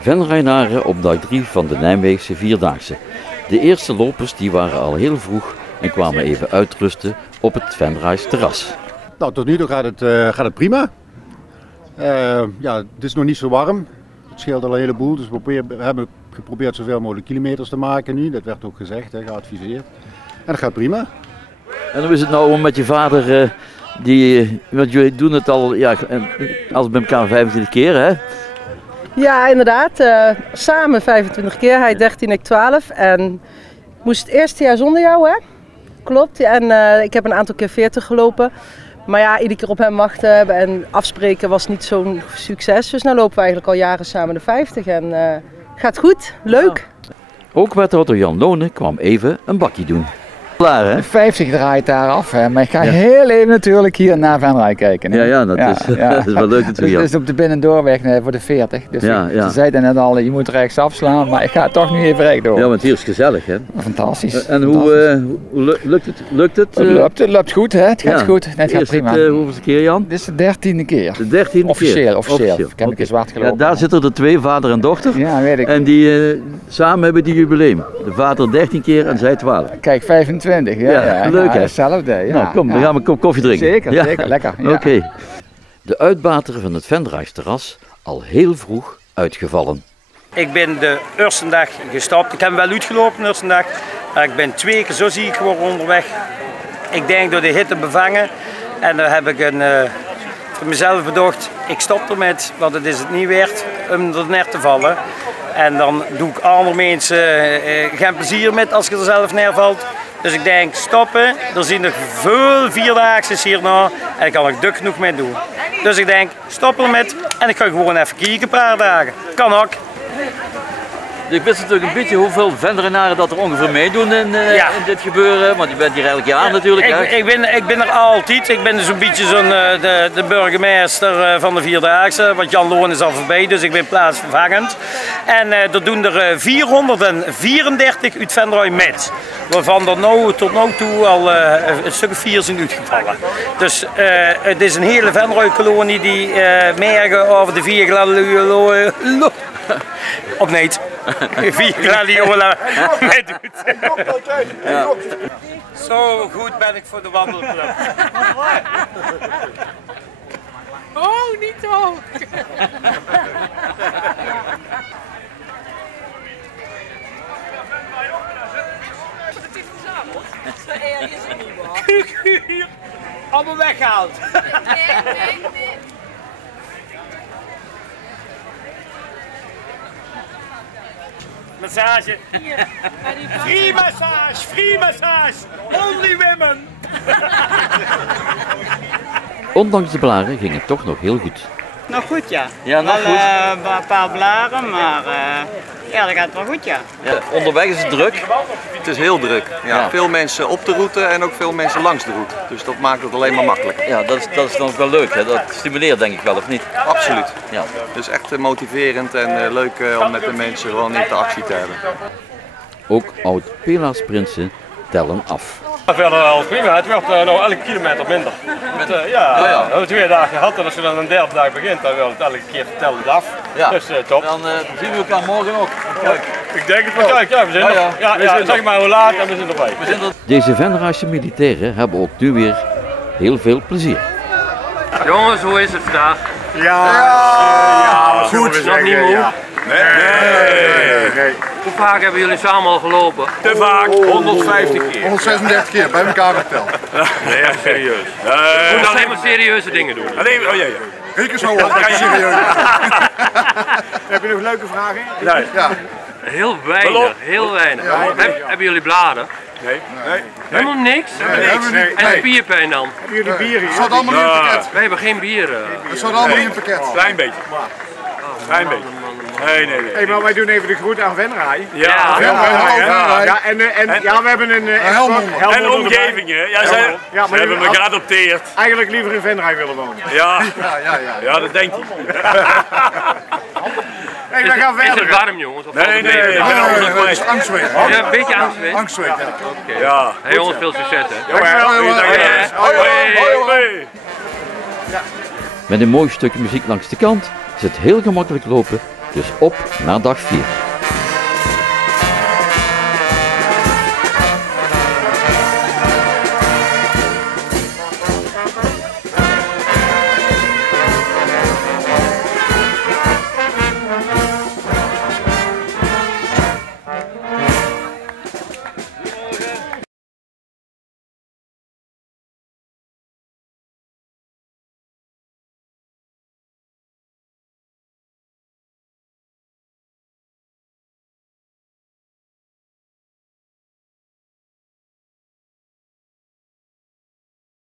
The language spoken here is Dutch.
Venrainaren op dag 3 van de Nijmeegse Vierdaagse. De eerste lopers die waren al heel vroeg en kwamen even uitrusten op het Venraais terras. Nou, tot nu toe gaat het prima. Ja, het is nog niet zo warm. Het scheelt al een heleboel, dus we hebben geprobeerd zoveel mogelijk kilometers te maken nu. Dat werd ook gezegd, geadviseerd. En dat gaat prima. En hoe is het nou om met je vader, want jullie doen het al als bij elkaar 25 keer, hè? Ja, inderdaad. Samen 25 keer. Hij 13, ik 12. En moest het eerste jaar zonder jou, hè? Klopt. En ik heb een aantal keer 40 gelopen. Maar ja, iedere keer op hem wachten en afspreken was niet zo'n succes. Dus nu lopen we eigenlijk al jaren samen de 50 en gaat goed, leuk. Ja. Ook wethouder Jan Lonen kwam even een bakje doen. Klaar, hè? 50 draait daar af, hè? Maar ik ga heel even natuurlijk hier naar Venray kijken. Hè? Ja, dat is wel leuk natuurlijk. Dus op de binnendoorweg voor de 40. Dus ze zeiden net al, je moet rechts afslaan, maar ik ga toch nu even rechtdoor. Ja, want hier is gezellig, hè? Fantastisch. En hoe lukt het? Het loopt goed, hè? Het gaat goed. Het gaat prima. Hoeveelste keer, Jan? Dit is de 13e keer. De 13e keer? Officieel. Ik heb een keer zwart gelopen. Ja, daar zitten er 2, vader en dochter. Ja, weet ik. En die samen hebben die jubileum. De vader 13 keer en zij 12. Kijk, 25. Ja, leuk hè? Hetzelfde. Ja. Nou, kom, dan gaan we een kop koffie drinken. Zeker, lekker. Ja. Oké. De uitbater van het Venraais terras al heel vroeg uitgevallen. Ik ben de eerste dag gestopt. Ik heb wel uitgelopen de eerste dag. Maar ik ben 2 keer zo ziek geworden onderweg. Ik denk door de hitte bevangen. En dan heb ik voor mezelf bedacht, ik stop ermee, want het is het niet waard om er neer te vallen. En dan doe ik andere mensen geen plezier met als je er zelf neervalt. Dus ik denk stoppen, er zijn nog veel vierdaagse hierna en daar kan ik duk genoeg mee doen. Dus ik denk stoppen ermee en ik ga gewoon even kijken een paar dagen. Kan ook. Ik wist natuurlijk een beetje hoeveel Venrainaren dat er ongeveer meedoen in dit gebeuren, want je bent hier elk jaar natuurlijk. Ik ben er altijd. Ik ben zo'n beetje de burgemeester van de Vierdaagse, want Jan Loon is al voorbij, dus ik ben plaatsvervangend. En er doen er 434 uit Venray met, waarvan er tot nu toe al een stuk of 4 zijn uitgevallen. Dus het is een hele Venray-kolonie die merken over de 4 gladiolen. Of nee, 4 gladiolen meedoet. Zo goed ben ik voor de wandelclub. Oh, niet hoog. Het is verzameld. Ja, is het niet waar. Allemaal weggehaald. Nee. Massage. Free massage. Only women. Ondanks de blaren ging het toch nog heel goed. Nog goed, ja. Ja, nog goed. Een paar blaren, maar ja, dat gaat wel goed, ja. Onderweg is het druk. Het is heel druk. Ja. Veel mensen op de route en ook veel mensen langs de route. Dus dat maakt het alleen maar makkelijker. Ja, dat is dan wel leuk, hè? Dat stimuleert denk ik wel, of niet? Absoluut. Ja. Dus echt motiverend en leuk om met de mensen gewoon interactie te hebben. Ook oud-Pela-sprinsen tellen af. Verder wel prima, het werd nog elke kilometer minder. We hebben 2 dagen gehad en als je dan een derde dag begint, dan wil het elke keer tellen af. Ja. Dus top. Dan zien we elkaar morgen ook. Kijk. Ik denk het wel. Kijk, we zijn er. Zeg maar hoe laat en we zijn erbij. Deze Venraayse militairen hebben ook nu weer heel veel plezier. Jongens, hoe is het vandaag? Ja, goed. Nog niet moe? Nee. Hoe vaak hebben jullie samen al gelopen? Te vaak, 150 keer. 136 keer, bij elkaar geteld. Nee, echt serieus. Je moet alleen maar serieuze dingen doen. Alleen, ja. Reken zo op, serieus. Heb je nog leuke vragen? Nee. Ja. Heel weinig. Hebben jullie bladen? Nee. Helemaal niks? En spierpijn dan? Hebben jullie bier hier? Het zat allemaal niet in het pakket. Wij hebben geen bier. Het zat allemaal in het pakket. Klein beetje. Klein beetje. Nee. Hey, maar wij doen even de groet aan Venray. Ja, we hebben een en omgeving, hè? Ja, ze hebben me geadopteerd. Eigenlijk liever in Venray willen wonen. Ja, dat denk ik. Hey, we gaan verder. Is het warm, jongens? Of Nee. Het is angstzweet. Ja, een beetje angstzweet. Angstzweet, ja. Oké. Ja. Hey jongens, veel succes hè. Hoi. Met een mooi stukje muziek langs de kant is het heel gemakkelijk lopen, dus op naar dag 4.